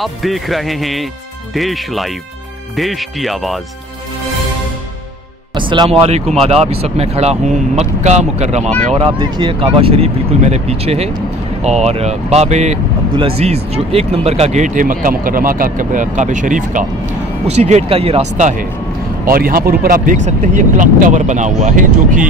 आप देख रहे हैं देश लाइव, देश की आवाज। अस्सलाम वालेकुम, आदाब। इस वक्त मैं खड़ा हूँ मक्का मुकर्रमा में और आप देखिए काबा शरीफ बिल्कुल मेरे पीछे है और बाबे अब्दुल अजीज़ जो एक नंबर का गेट है मक्का मुकर्रमा का, काबा शरीफ का, उसी गेट का ये रास्ता है। और यहाँ पर ऊपर आप देख सकते हैं ये क्लॉक टावर बना हुआ है जो कि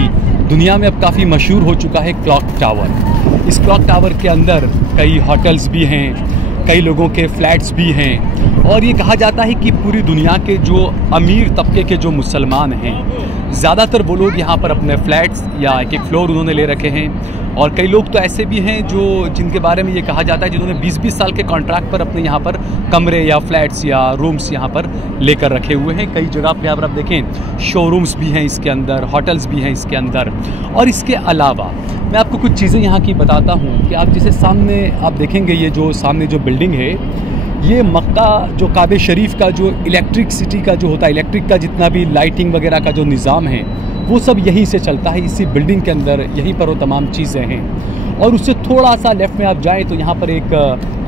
दुनिया में अब काफ़ी मशहूर हो चुका है क्लॉक टावर। इस क्लॉक टावर के अंदर कई होटल्स भी हैं, कई लोगों के फ्लैट्स भी हैं और ये कहा जाता है कि पूरी दुनिया के जो अमीर तबके के जो मुसलमान हैं ज़्यादातर वो लोग यहाँ पर अपने फ्लैट्स या एक एक फ्लोर उन्होंने ले रखे हैं। और कई लोग तो ऐसे भी हैं जो जिनके बारे में ये कहा जाता है जिन्होंने 20-20 साल के कॉन्ट्रैक्ट पर अपने यहाँ पर कमरे या फ्लैट्स या रूम्स यहाँ पर लेकर रखे हुए हैं। कई जगह पर यहाँ पर आप देखें शोरूम्स भी हैं इसके अंदर, होटल्स भी हैं इसके अंदर। और इसके अलावा मैं आपको कुछ चीज़ें यहाँ की बताता हूँ कि आप जैसे सामने आप देखेंगे ये जो सामने जो बिल्डिंग है ये मक्का जो काबे शरीफ का जो इलेक्ट्रिसिटी का जो होता है, इलेक्ट्रिक का जितना भी लाइटिंग वगैरह का जो निज़ाम है वो सब यहीं से चलता है, इसी बिल्डिंग के अंदर यहीं पर वो तमाम चीज़ें हैं। और उससे थोड़ा सा लेफ़्ट में आप जाएं तो यहाँ पर एक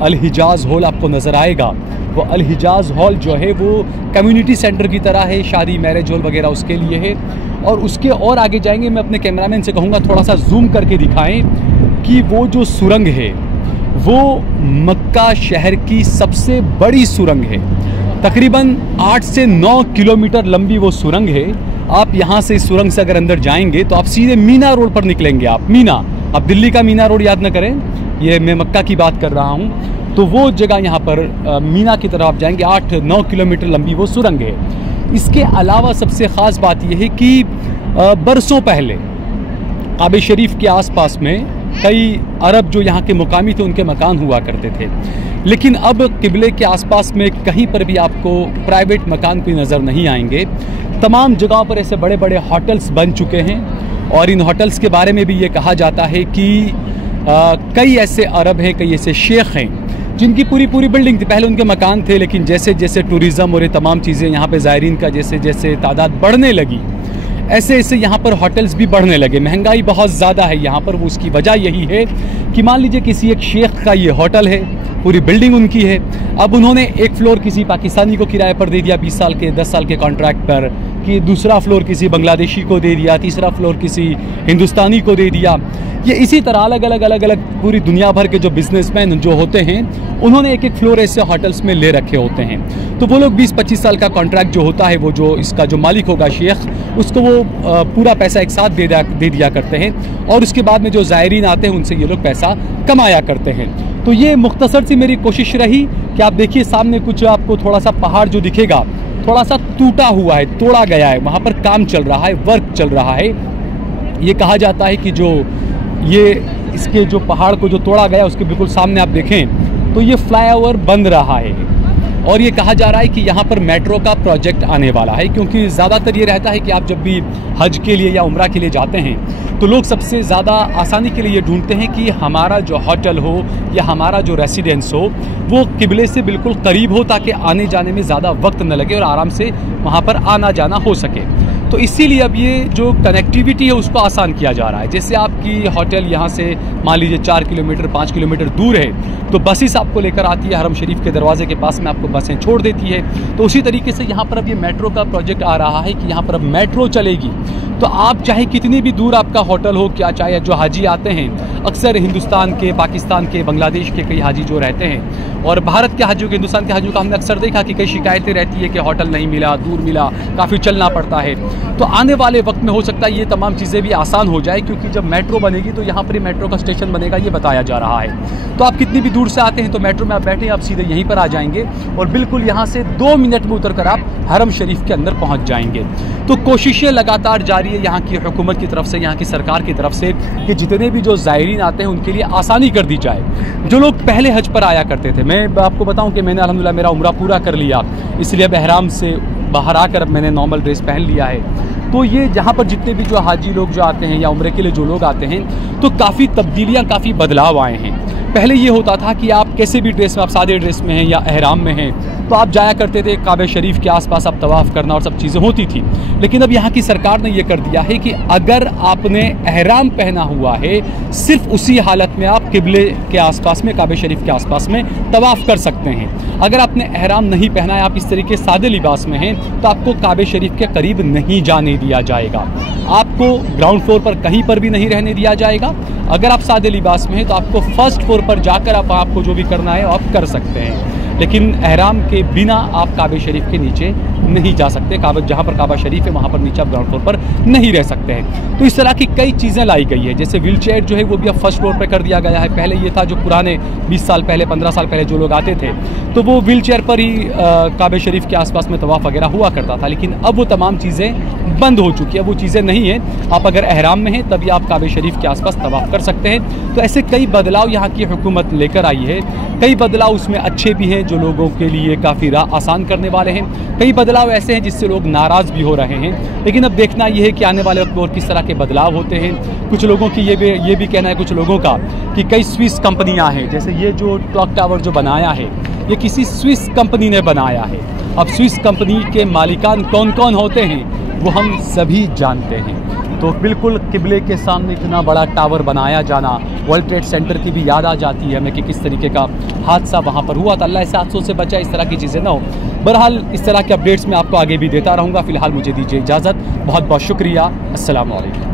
अल हिजाज़ हॉल आपको नज़र आएगा। वो अल हिजाज़ हॉल जो है वो कम्युनिटी सेंटर की तरह है, शादी मैरिज हॉल वगैरह उसके लिए है। और उसके और आगे जाएंगे, मैं अपने कैमरामैन से कहूँगा थोड़ा सा जूम करके दिखाएं कि वो जो सुरंग है वो मक्का शहर की सबसे बड़ी सुरंग है। तकरीबन 8 से 9 किलोमीटर लंबी वो सुरंग है। आप यहाँ से इस सुरंग से अगर अंदर जाएंगे तो आप सीधे मीना रोड पर निकलेंगे। आप मीना, आप दिल्ली का मीना रोड याद न करें, ये मैं मक्का की बात कर रहा हूँ। तो वो जगह यहाँ पर मीना की तरफ आप जाएंगे, 8-9 किलोमीटर लंबी वो सुरंग है। इसके अलावा सबसे ख़ास बात यह है कि बरसों पहले काबे शरीफ के आसपास में कई अरब जो यहाँ के मुकामी थे उनके मकान हुआ करते थे, लेकिन अब किबले के आसपास में कहीं पर भी आपको प्राइवेट मकान कोई नज़र नहीं आएंगे। तमाम जगहों पर ऐसे बड़े बड़े होटल्स बन चुके हैं और इन होटल्स के बारे में भी ये कहा जाता है कि कई ऐसे अरब हैं, कई ऐसे शेख हैं जिनकी पूरी बिल्डिंग थी, पहले उनके मकान थे, लेकिन जैसे जैसे टूरिज़म और ये तमाम चीज़ें यहाँ पे ज़ायरीन का जैसे जैसे तादाद बढ़ने लगी ऐसे ऐसे यहाँ पर होटल्स भी बढ़ने लगे। महंगाई बहुत ज़्यादा है यहाँ पर, वो उसकी वजह यही है कि मान लीजिए किसी एक शेख का ये होटल है, पूरी बिल्डिंग उनकी है, अब उन्होंने एक फ्लोर किसी पाकिस्तानी को किराए पर दे दिया 20 साल के 10 साल के कॉन्ट्रैक्ट पर, कि दूसरा फ्लोर किसी बांग्लादेशी को दे दिया, तीसरा फ्लोर किसी हिंदुस्तानी को दे दिया। ये इसी तरह अलग अलग पूरी दुनिया भर के जो बिजनेसमैन जो होते हैं उन्होंने एक एक फ्लोर ऐसे होटल्स में ले रखे होते हैं। तो वो लोग 20-25 साल का कॉन्ट्रैक्ट जो होता है, वो जो इसका जो मालिक होगा शेख, उसको वो पूरा पैसा एक साथ दे दिया करते हैं और उसके बाद में जो ज़ायरीन आते हैं उनसे ये लोग पैसा कमाया करते हैं। तो ये मुख्तसर सी मेरी कोशिश रही कि आप देखिए सामने कुछ आपको थोड़ा सा पहाड़ जो दिखेगा थोड़ा सा टूटा हुआ है, तोड़ा गया है, वहाँ पर काम चल रहा है, वर्क चल रहा है। ये कहा जाता है कि जो ये इसके जो पहाड़ को जो तोड़ा गया उसके बिल्कुल सामने आप देखें तो ये फ्लाईओवर बन रहा है और ये कहा जा रहा है कि यहाँ पर मेट्रो का प्रोजेक्ट आने वाला है, क्योंकि ज़्यादातर ये रहता है कि आप जब भी हज के लिए या उम्रा के लिए जाते हैं तो लोग सबसे ज़्यादा आसानी के लिए ये ढूंढते हैं कि हमारा जो होटल हो या हमारा जो रेसिडेंस हो वो किबले से बिल्कुल करीब हो ताकि आने जाने में ज़्यादा वक्त न लगे और आराम से वहाँ पर आना जाना हो सके। तो इसीलिए अब ये जो कनेक्टिविटी है उसको आसान किया जा रहा है। जैसे आपकी होटल यहाँ से मान लीजिए 4 किलोमीटर 5 किलोमीटर दूर है तो बसेस आपको लेकर आती है, हरम शरीफ के दरवाजे के पास में आपको बसें छोड़ देती है। तो उसी तरीके से यहाँ पर अब ये मेट्रो का प्रोजेक्ट आ रहा है कि यहाँ पर अब मेट्रो चलेगी। तो आप चाहे कितनी भी दूर आपका होटल हो, क्या चाहे जो हाजी आते हैं अक्सर हिंदुस्तान के, पाकिस्तान के, बांग्लादेश के कई हाजी जो रहते हैं और भारत के हाजियों के, हिंदुस्तान के हाजियों का हमने अक्सर देखा कि कई शिकायतें रहती है कि होटल नहीं मिला, दूर मिला, काफ़ी चलना पड़ता है। तो आने वाले वक्त में हो सकता है ये तमाम चीज़ें भी आसान हो जाए, क्योंकि जब मेट्रो बनेगी तो यहाँ पर ही मेट्रो का स्टेशन बनेगा, ये बताया जा रहा है। तो आप कितनी भी दूर से आते हैं तो मेट्रो में आप बैठे आप सीधे यहीं पर आ जाएंगे और बिल्कुल यहाँ से 2 मिनट में उतर कर आप हरम शरीफ के अंदर पहुँच जाएंगे। तो कोशिशें लगातार जारी है यहाँ की हुकूमत की तरफ से, यहाँ की सरकार की तरफ से कि जितने भी जो ज़ायरीन आते हैं उनके लिए आसानी कर दी जाए। जो लोग पहले हज पर आया करते थे, मैं आपको बताऊं कि मैंने अल्हम्दुलिल्लाह मेरा उम्रा पूरा कर लिया, इसलिए अब एहराम से बाहर आकर अब मैंने नॉर्मल ड्रेस पहन लिया है। तो ये जहाँ पर जितने भी जो हाजी लोग जो आते हैं या उम्रे के लिए जो लोग आते हैं तो काफ़ी तब्दीलियाँ, काफ़ी बदलाव आए हैं। पहले ये होता था कि आप कैसे भी ड्रेस में, आप सादे ड्रेस में हैं या एहराम में हैं तो आप जाया करते थे काबे शरीफ के आसपास, आप तवाफ़ करना और सब चीज़ें होती थी। लेकिन अब यहाँ की सरकार ने ये कर दिया है कि अगर आपने एहराम पहना हुआ है, सिर्फ उसी हालत में आप किबले के आसपास में, काबे शरीफ के आसपास में तवाफ़ कर सकते हैं। अगर आपने एहराम नहीं पहना है, आप इस तरीके सादे लिबास में हैं, तो आपको काबे शरीफ के करीब नहीं जाने दिया जाएगा। आपको ग्राउंड फ्लोर पर कहीं पर भी नहीं रहने दिया जाएगा। अगर आप सादे लिबास में हैं तो आपको फर्स्ट फ्लोर पर जाकर आपको जो भी करना है आप कर सकते हैं, लेकिन एहराम के बिना आप काबे शरीफ के नीचे नहीं जा सकते। काबा, जहाँ पर काबा शरीफ है वहाँ पर नीचे आप ग्राउंड फ्लोर पर नहीं रह सकते हैं। तो इस तरह की कई चीज़ें लाई गई है, जैसे व्हील चेयर जो है वो भी अब फर्स्ट फ्लोर पर कर दिया गया है। पहले ये था जो पुराने 20 साल पहले, 15 साल पहले जो लोग आते थे तो वो व्हील चेयर पर ही काबे शरीफ के आसपास में तवाफ़ वगैरह हुआ करता था, लेकिन अब वो तमाम चीज़ें बंद हो चुकी है, वो चीज़ें नहीं हैं। आप अगर एहराम में हैं तभी आप काबे शरीफ के आसपास तवाफ़ कर सकते हैं। तो ऐसे कई बदलाव यहाँ की हुकूमत लेकर आई है। कई बदलाव उसमें अच्छे भी हैं जो लोगों के लिए काफ़ी राह आसान करने वाले हैं, कई बदलाव ऐसे हैं जिससे लोग नाराज़ भी हो रहे हैं। लेकिन अब देखना यह है कि आने वाले वक्त में और किस तरह के बदलाव होते हैं। कुछ लोगों की ये भी कहना है, कुछ लोगों का, कि कई स्विस कंपनियां हैं, जैसे ये जो क्लॉक टावर जो बनाया है ये किसी स्विस कंपनी ने बनाया है। अब स्विस कंपनी के मालिकान कौन कौन होते हैं वो हम सभी जानते हैं। तो बिल्कुल किबले के सामने इतना बड़ा टावर बनाया जाना, वर्ल्ड ट्रेड सेंटर की भी याद आ जाती है हमें कि किस तरीके का हादसा वहाँ पर हुआ था। अल्लाह ऐसे हादसों से बचाए, इस तरह की चीज़ें ना हो। बहरहाल इस तरह के अपडेट्स मैं आपको आगे भी देता रहूँगा। फ़िलहाल मुझे दीजिए इजाज़त। बहुत बहुत शुक्रिया। अस्सलाम वालेकुम।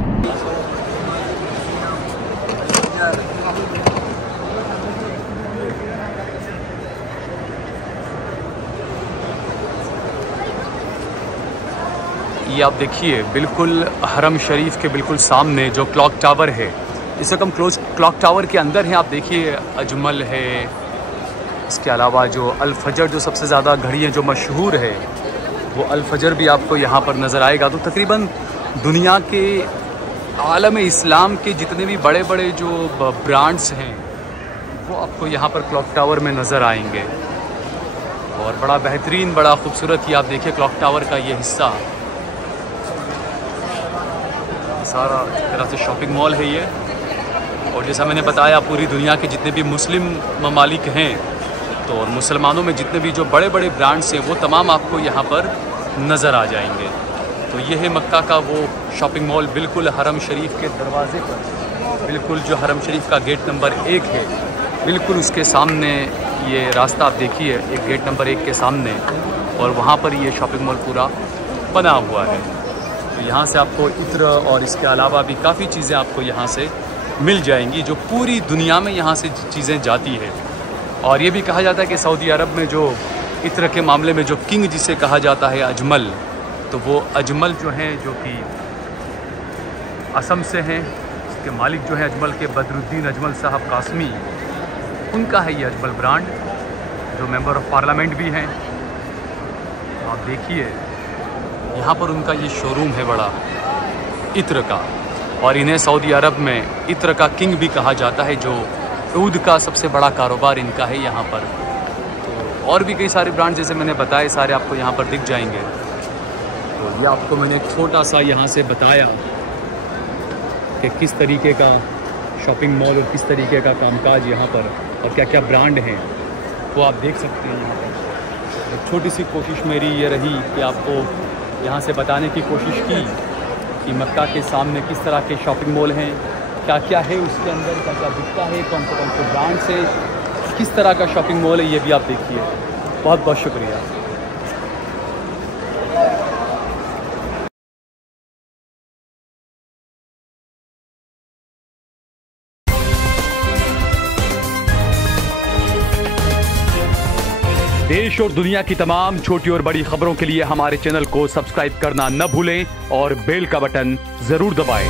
ये आप देखिए बिल्कुल हरम शरीफ के बिल्कुल सामने जो क्लॉक टावर है, इस वक्त हम क्लॉक टावर के अंदर हैं। आप देखिए अजमल है, इसके अलावा जो अल फजर जो सबसे ज़्यादा घड़ी है जो मशहूर है वो अल फजर भी आपको यहाँ पर नज़र आएगा। तो तकरीबन दुनिया के आलम इस्लाम के जितने भी बड़े बड़े जो ब्रांड्स हैं वो आपको यहाँ पर क्लॉक टावर में नज़र आएंगे। और बड़ा बेहतरीन, बड़ा खूबसूरत, ये आप देखिए क्लॉक टावर का ये हिस्सा सारा तरह से शॉपिंग मॉल है ये। और जैसा मैंने बताया पूरी दुनिया के जितने भी मुस्लिम ममालिक हैं तो और मुसलमानों में जितने भी जो बड़े बड़े ब्रांड्स हैं वो तमाम आपको यहाँ पर नज़र आ जाएंगे। तो ये है मक्का का वो शॉपिंग मॉल, बिल्कुल हरम शरीफ के दरवाज़े पर, बिल्कुल जो हरम शरीफ का गेट नंबर 1 है बिल्कुल उसके सामने ये रास्ता आप देखिए, एक गेट नंबर 1 के सामने, और वहाँ पर ये शॉपिंग मॉल पूरा बना हुआ है। तो यहाँ से आपको इत्र और इसके अलावा भी काफ़ी चीज़ें आपको यहाँ से मिल जाएंगी जो पूरी दुनिया में यहाँ से चीज़ें जाती है। और ये भी कहा जाता है कि सऊदी अरब में जो इत्र के मामले में जो किंग जिसे कहा जाता है अजमल, तो वो अजमल जो हैं जो कि असम से हैं, इसके मालिक जो हैं अजमल के बदरुद्दीन अजमल साहब कासमी, उनका है ये अजमल ब्रांड, जो मेंबर ऑफ पार्लियामेंट भी हैं। आप देखिए यहाँ पर उनका ये शोरूम है बड़ा इत्र का, और इन्हें सऊदी अरब में इत्र का किंग भी कहा जाता है। जो ऊद का सबसे बड़ा कारोबार इनका है यहाँ पर। तो और भी कई सारे ब्रांड जैसे मैंने बताए सारे आपको यहाँ पर दिख जाएंगे। तो ये आपको मैंने एक छोटा सा यहाँ से बताया कि किस तरीके का शॉपिंग मॉल और किस तरीके का कामकाज यहाँ पर और क्या क्या ब्रांड हैं वो आप देख सकते हैं यहाँ पर। एक छोटी सी कोशिश मेरी ये रही कि आपको यहाँ से बताने की कोशिश की कि मक्का के सामने किस तरह के शॉपिंग मॉल हैं, क्या क्या है उसके अंदर, क्या क्या बिकता है, कौन से ब्रांड्स हैं, किस तरह का शॉपिंग मॉल है, ये भी आप देखिए। बहुत बहुत शुक्रिया। देश और दुनिया की तमाम छोटी और बड़ी खबरों के लिए हमारे चैनल को सब्सक्राइब करना न भूलें और बेल का बटन जरूर दबाएं।